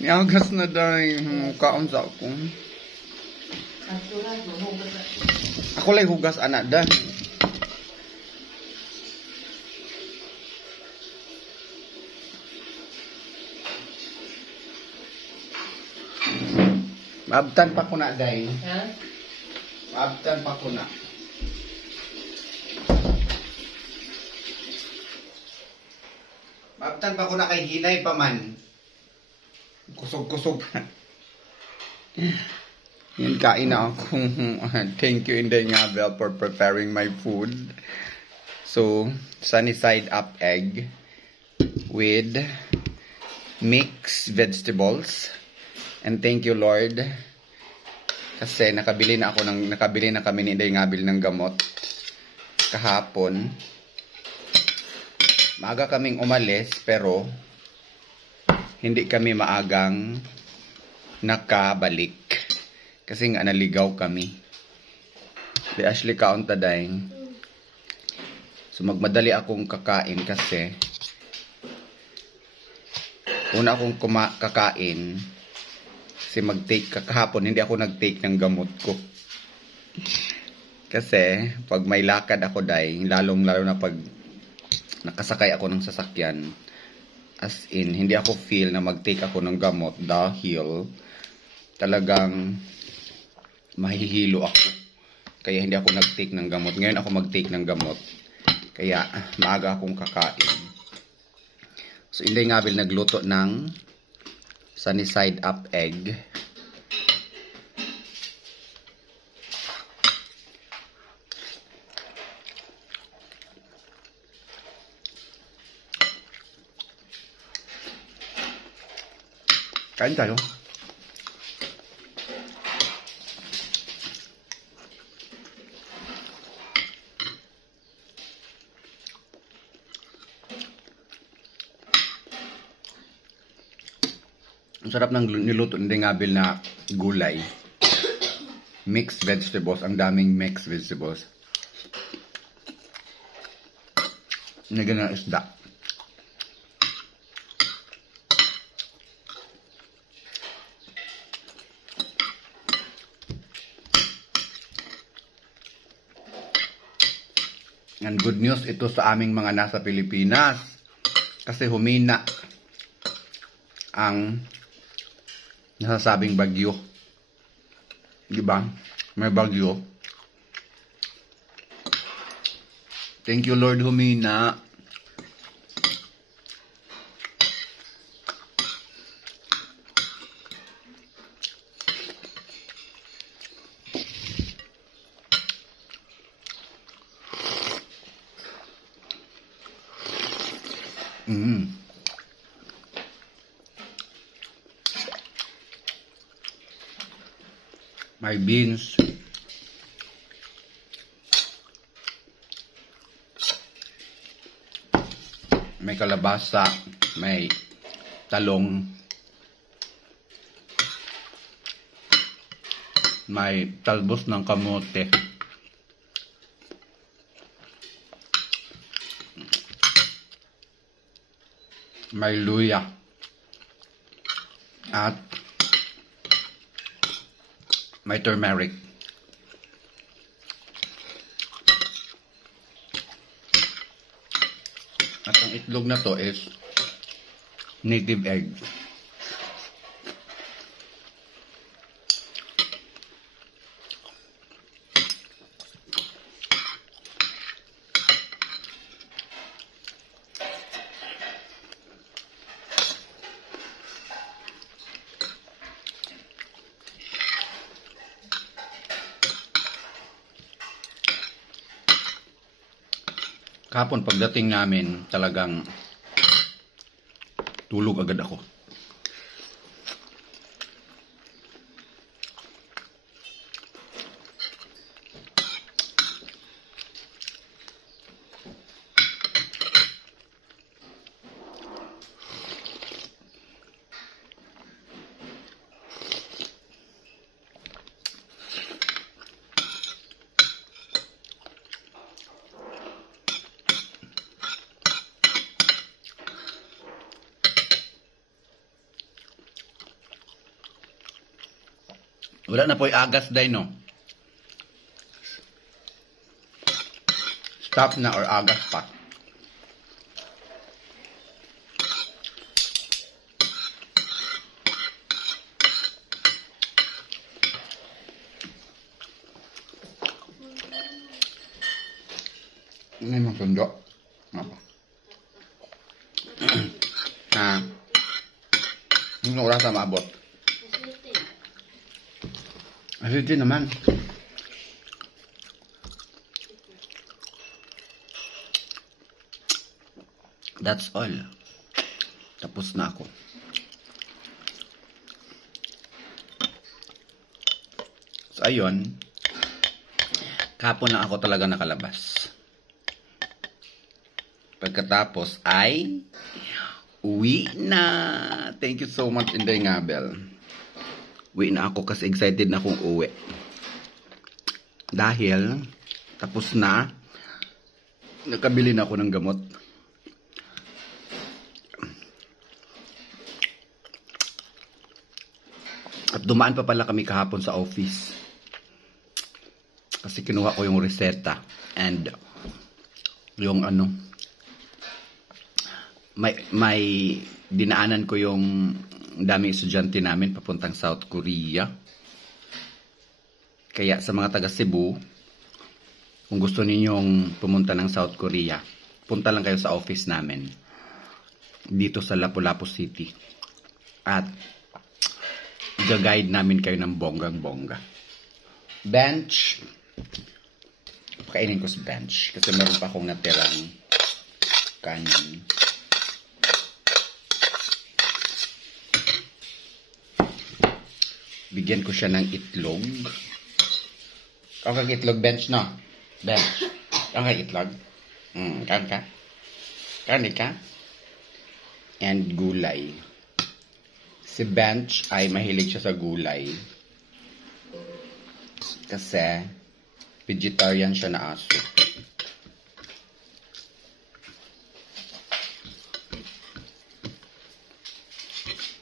Niagas na dahil kaon sa ako. Ako lang hugas anak dah. Maabtan pa ko na dahil. Ha? Maabtan pa ko na. Maabtan pa ko na kay hinay pa man. Kusog-kusog. Yan, kain na ako. Thank you, Inday Ngabel, for preparing my food. So, sunny side up egg with mixed vegetables. And thank you, Lord. Kasi nakabili na kami ni Inday Ngabel ng gamot kahapon. Maaga kaming umalis, pero hindi kami maagang nakabalik. Kasi nga naligaw kami. Di Ashley kaon tadayng. So magmadali akong kakain kasi una akong kakain kasi mag-take kakahapon, hindi ako nag-take ng gamot ko. Kasi pag may lakad ako dahil, lalong-lalo na pag nakasakay ako ng sasakyan, as in, hindi ako feel na mag-take ako ng gamot dahil talagang mahihilo ako. Kaya hindi ako nag-take ng gamot. Ngayon ako mag-take ng gamot. Kaya maaga akong kakain. So, Inday Ngabel nagluto ng sunny side up egg. Kain tayo. Ang sarap ng niluto ni Ngabel na gulay. Mixed vegetables. Ang daming mixed vegetables. Nagana isda. And good news ito sa aming mga nasa Pilipinas. Kasi humina ang nasasabing bagyo. Diba? May bagyo. Thank you, Lord, humina. May beans. May kalabasa. May talong. May talbos ng kamote. May luya. At may turmeric. At ang itlog na to is native egg. Kahapon pagdating namin, talagang tulog agad ako. Wala na po'y agas day, no? Stop na or agas pa. Ini emang tunduk. Apa? Nah. Ini orang sama abot. Asyik naman. That's all. Tapos na ako. So, ayun. Kapon lang ako talaga nakalabas. Pagkatapos ay uwi na. Thank you so much, Inday Ngabel. Uwi na ako kasi excited na akong uwi. Dahil tapos na. Nakabili na ako ng gamot. At dumaan pa pala kami kahapon sa office. Kasi kinuha ko yung reseta. And yung may dinaanan ko yung daming estudyante namin papuntang South Korea. Kaya sa mga taga Cebu, kung gusto ninyong pumunta ng South Korea, punta lang kayo sa office namin dito sa Lapu-Lapu City. At i-guide namin kayo ng bonggang-bongga. Bench. Pakainin ko sa bench kasi meron pa akong natirang kanin. Bigyan ko siya ng itlog. Kang itlog, bench, no? Bench. Kang itlog. Kan ka? Kan ka? And gulay. Si Bench ay mahilig siya sa gulay. Kasi vegetarian siya na aso.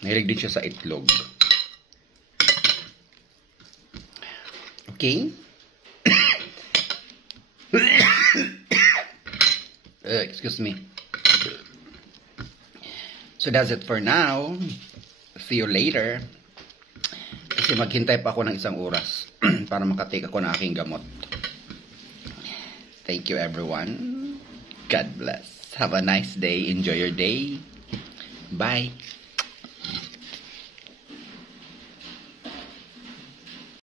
Mahilig din siya sa itlog. Okay. Excuse me. So that's it for now. See you later. Kasi maghintay pa ako ng 1 oras para makatake ako ng aking gamot. Thank you everyone. God bless. Have a nice day. Enjoy your day. Bye.